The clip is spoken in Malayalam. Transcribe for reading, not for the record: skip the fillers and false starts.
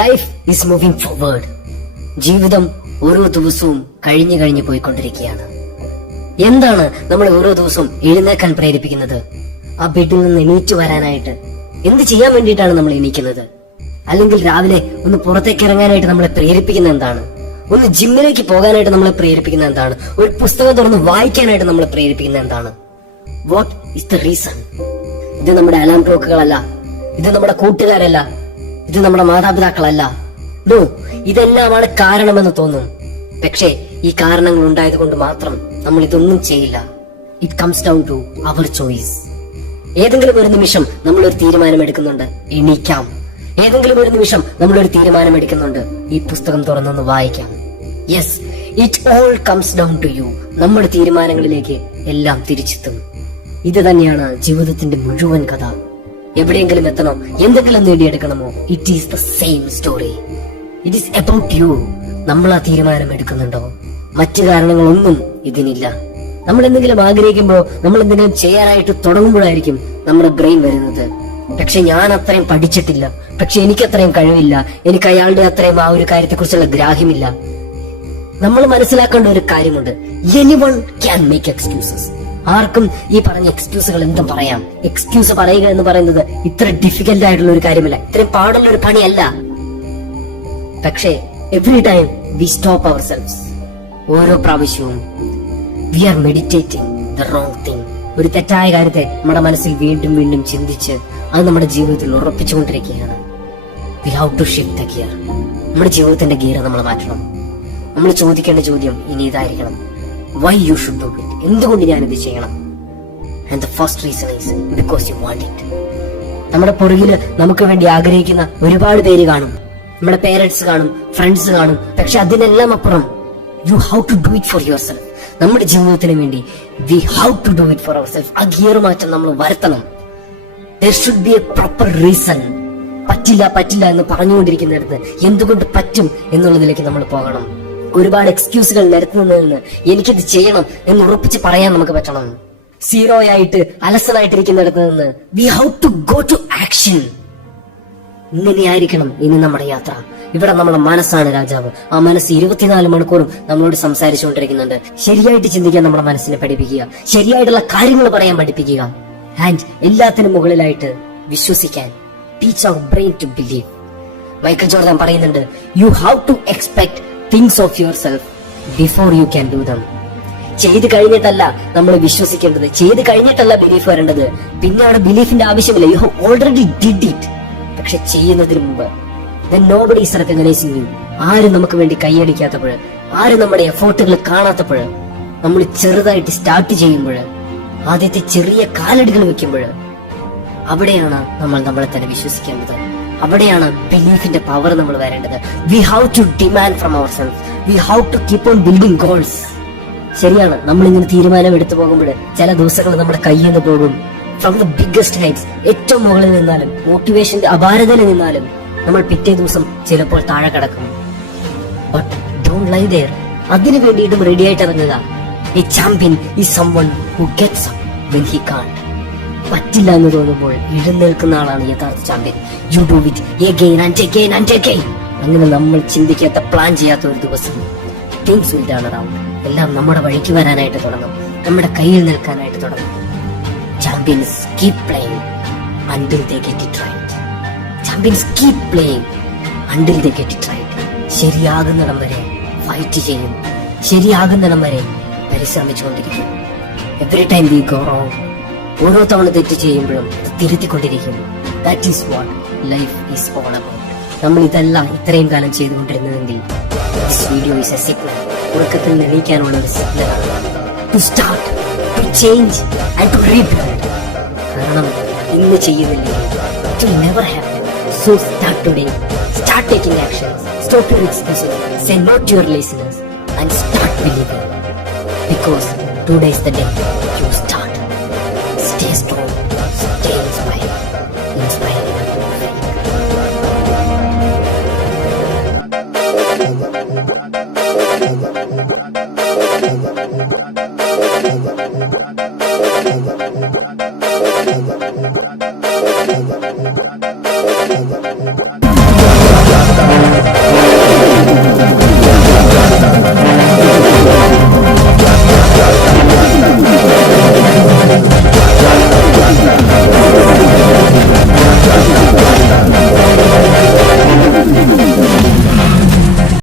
Life is moving forward. ജീവിതം ഓരോ ദിവസവും കഴിഞ്ഞു പോയിക്കൊണ്ടിരിക്കുകയാണ്. എന്താണ് നമ്മൾ ഓരോ ദിവസവും എഴുന്നേക്കാൻ പ്രേരിപ്പിക്കുന്നത്? ആ ബെഡിൽ നിന്ന് എണീറ്റ് വരാനായിട്ട് എന്ത് ചെയ്യാൻ വേണ്ടിയിട്ടാണ് നമ്മൾ എണീക്കുന്നത്? അല്ലെങ്കിൽ രാവിലെ ഒന്ന് പുറത്തേക്ക് ഇറങ്ങാനായിട്ട് നമ്മളെ പ്രേരിപ്പിക്കുന്ന എന്താണ്? ഒന്ന് ജിമ്മിലേക്ക് പോകാനായിട്ട് നമ്മളെ പ്രേരിപ്പിക്കുന്ന എന്താണ്? ഒരു പുസ്തകം തുറന്ന് വായിക്കാനായിട്ട് നമ്മളെ പ്രേരിപ്പിക്കുന്ന എന്താണ്? What is the reason? ഇത് നമ്മുടെ അലാം ക്ലോക്കുകളല്ല, ഇത് നമ്മുടെ കൂട്ടുകാരല്ല, ഇത് നമ്മുടെ മാതാപിതാക്കളല്ല. നോ, ഇതെല്ലാമാണ് കാരണമെന്ന് തോന്നും. പക്ഷേ ഈ കാരണങ്ങൾ ഉണ്ടായത് കൊണ്ട് മാത്രം നമ്മൾ ഇതൊന്നും ചെയ്യില്ല. It comes down to our choice. ഏതെങ്കിലും ഒരു നിമിഷം നമ്മൾ ഒരു തീരുമാനം എടുക്കുന്നുണ്ട്, എണീക്കാം. ഏതെങ്കിലും ഒരു നിമിഷം നമ്മൾ ഒരു തീരുമാനം എടുക്കുന്നുണ്ട്, ഈ പുസ്തകം തുറന്നൊന്ന് വായിക്കാം. Yes, it all comes down to you. നമ്മുടെ തീരുമാനങ്ങളിലേക്ക് എല്ലാം തിരിച്ചെത്തും. ഇത് തന്നെയാണ് ജീവിതത്തിന്റെ മുഴുവൻ കഥ. എവിടെയെങ്കിലും എത്തണോ, എന്തെങ്കിലും നേടിയെടുക്കണമോ, it is the same story. It is about you. നമ്മൾ ആ തീരുമാനം എടുക്കുന്നുണ്ടോ? മറ്റു കാരണങ്ങളൊന്നും ഇതിനില്ല. നമ്മൾ എന്തെങ്കിലും ആഗ്രഹിക്കുമ്പോൾ, നമ്മൾ എന്തെങ്കിലും ചെയ്യാനായിട്ട് തുടങ്ങുമ്പോഴായിരിക്കും നമ്മുടെ ബ്രെയിൻ വരുന്നത്, പക്ഷെ ഞാൻ അത്രയും പഠിച്ചിട്ടില്ല, പക്ഷെ എനിക്ക് അത്രയും കഴിവില്ല, എനിക്ക് അയാളുടെ അത്രയും ആ ഒരു കാര്യത്തെ കുറിച്ചുള്ള ഗ്രാഹ്യമില്ല. നമ്മൾ മനസ്സിലാക്കേണ്ട ഒരു കാര്യമുണ്ട്, എനിവൺ ക്യാൻ മേക്ക് എക്സ്ക്യൂസസ്. ആർക്കും ഈ പറഞ്ഞ എക്സ്ക്യൂസുകൾ എന്തും പറയാം. എക്സ്ക്യൂസ് പറയുക എന്ന് പറയുന്നത് ഇത്ര ഡിഫിക്കൽട്ട് ആയിട്ടുള്ള ഒരു കാര്യമല്ല, ഇത്രയും പാടുള്ള ഒരു പണിയല്ല. പക്ഷേ every time we stop ourselves. ഓരോ പ്രാവശ്യവും we are meditating the wrong thing. ഒരു തെറ്റായ കാര്യത്തെ നമ്മുടെ മനസ്സിൽ വീണ്ടും വീണ്ടും ചിന്തിച്ച് അത് നമ്മുടെ ജീവിതത്തിൽ ഉറപ്പിച്ചുകൊണ്ടിരിക്കുകയാണ്. We have to shift the gear. നമ്മുടെ ജീവിതത്തിന്റെ ഗിയർ നമ്മൾ മാറ്റണം. നമ്മൾ ചോദിക്കേണ്ട ചോദ്യം ഇനി ഇതായിരിക്കണം, why you should do it? എന്തുകൊണ്ട് ഞാനിത് ചെയ്യണം? And the first reason is because you want it. നമ്മുടെ പുറകില് നമുക്ക് വേണ്ടി ആഗ്രഹിക്കുന്ന ഒരുപാട് പേര് കാണും. നമ്മുടെ പേരൻസ് കാണും, ഫ്രണ്ട്സ് കാണും. പക്ഷെ അതിനെല്ലാം അപ്പുറം you how to do it for yourself. നമ്മുടെ ജീവിതത്തിന് വേണ്ടി we how to do it for ourselves. ആ ഗിയർ മാറ്റം നമ്മൾ വരുത്തണം. There should be a proper reason. പറ്റില്ല എന്ന് പറഞ്ഞുകൊണ്ടിരിക്കുന്നിടത്ത് എന്തുകൊണ്ട് പറ്റും എന്നുള്ളതിലേക്ക് നമ്മൾ പോകണം. ഒരുപാട് എക്സ്ക്യൂസുകൾ നിരത്തുന്നതിൽ നിന്ന് എനിക്കിത് ചെയ്യണം എന്ന് ഉറപ്പിച്ച് പറയാൻ നമുക്ക് പറ്റണം. സീറോ ആയിട്ട് അലസനായിട്ടിരിക്കുന്നിടത്ത് നിന്ന് we how to go to action. ഇങ്ങനെയായിരിക്കണം ഇനി നമ്മുടെ യാത്ര. ഇവിടെ നമ്മുടെ മനസ്സാണ് രാജാവ്. ആ മനസ്സ് 24 മണിക്കൂറും നമ്മളോട് സംസാരിച്ചുകൊണ്ടിരിക്കുന്നുണ്ട്. ശരിയായിട്ട് ചിന്തിക്കാൻ നമ്മുടെ മനസ്സിനെ പഠിപ്പിക്കുക, ശരിയായിട്ടുള്ള കാര്യങ്ങൾ പറയാൻ പഠിപ്പിക്കുക, ആൻഡ് എല്ലാത്തിനും മുകളിലായിട്ട് വിശ്വസിക്കാൻ. Teach our brain to believe. Michael Jordan പറയുന്നുണ്ട്, you have to expect things of yourself before you can do them. ചെയ്ത് കഴിഞ്ഞിട്ടല്ല നമ്മൾ വിശ്വസിക്കേണ്ടത്, ചെയ്ത് കഴിഞ്ഞിട്ടല്ല ബിലീഫ് വരേണ്ടത്. പിന്നെ അവിടെ ബിലീഫിന്റെ ആവശ്യമില്ല, you have already did it. പക്ഷെ ചെയ്യുന്നതിന് മുമ്പ് then nobody is recognizing you. ആരും നമുക്ക് വേണ്ടി കൈയടിക്കാത്തപ്പോൾ, ആരും നമ്മുടെ എഫോർട്ടുകൾ കാണാത്തപ്പോൾ, നമ്മൾ ചെറുതായിട്ട് സ്റ്റാർട്ട് ചെയ്യുമ്പോൾ, ആദ്യത്തെ ചെറിയ കാലടികൾ വെക്കുമ്പോൾ, അവിടെയാണ് നമ്മൾ നമ്മളെ തന്നെ വിശ്വസിക്കേണ്ടത്. അവിടെയാണ് ബിലീഫിന്റെ പവർ നമ്മൾ വരേണ്ടത്. We have to demand from ourselves. We have to keep on building goals. ശരിയാണ്, നമ്മൾ ഇങ്ങനെ തീരുമാനം എടുത്തു പോകുമ്പോൾ ചില ദിവസങ്ങൾ നമ്മുടെ കയ്യിൽ നിന്ന് പോകും. ഫ്രം ദ ബിഗ്ഗസ്റ്റ് ഹൈറ്റ്സ്, ഏറ്റവും മുകളിൽ നിന്നാലും, മോട്ടിവേഷന്റെ അപാരതയിൽ നിന്നാലും നമ്മൾ പിറ്റേ ദിവസം ചിലപ്പോൾ താഴെ കിടക്കും. But don't lie there. അതിനു വേണ്ടിയിട്ടും റെഡി ആയിട്ട് ഇറങ്ങുക. A champion is someone who gets up when he can't. പറ്റില്ല എന്ന് തോന്നുമ്പോൾ എഴുന്നേൽക്കുന്ന ആളാണ് യഥാർത്ഥ champion. You do it again and again and again. അങ്ങനെ നമ്മൾ ചിന്തിക്കാത്ത, പ്ലാൻ ചെയ്യാത്ത ഒരു ദിവസം തിങ്സ് വിൽ ടേൺ അറൗണ്ട്. എല്ലാം നമ്മുടെ വഴിക്ക് വരാനായിട്ട് തുടങ്ങും, നമ്മുടെ കയ്യിൽ നിൽക്കാനായിട്ട് തുടങ്ങും. Champions keep playing until they get it right. Champions keep playing until they get it right. ശരിയാകുന്നിടം വരെ ഫൈറ്റ് ചെയ്യും, ശരിയാകുന്നിടം വരെ പരിശ്രമിച്ചുകൊണ്ടിരിക്കും. Every time we go wrong. ഓരോ തവണ തെറ്റ് ചെയ്യുമ്പോഴും തിരുത്തിക്കൊണ്ടിരിക്കും. That is what life is all about. നമ്മൾ ഇതെല്ലാം ഇത്രയും കാലം ചെയ്തുകൊണ്ടിരുന്നതെങ്കിൽ this video is a signal. ഉറക്കത്തിൽ എണീക്കാനുള്ള ഒരു സിഗ്നലാണ്. To start, to change and to rebuild. കാരണം ഇന്ന് ചെയ്യുന്നില്ലെങ്കിൽ it will never happen. So start today. Start taking actions. Stop your excuses. Say no to your laziness and start believing. Because today is the day you start. Stay strong. Stay inspired. Inspiring. Thank you.